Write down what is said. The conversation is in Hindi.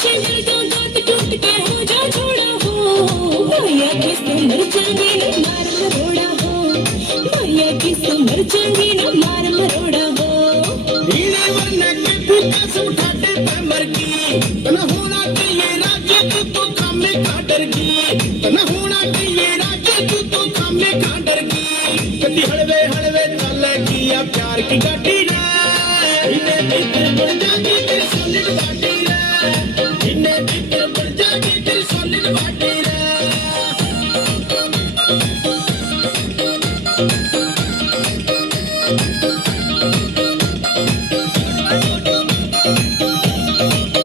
शिवर का दांत टूट के हो जा छोड़ा हो भैया किस मर जाएंगे न मार मरोड़ा हो भैया किस मर जाएंगे न मार मरोड़ा हो नीले वर्ण के फूका सब ठाटे पे मर की न होना चाहिए राज्य तू तो कामे का डर की न होना चाहिए राज्य तू तो कामे का डर की कभी हड़वे हड़वे चले की या प्यार की गाड़ी रे इन्हें भीतर बढ़ जाती तेरे सामने गाड़ी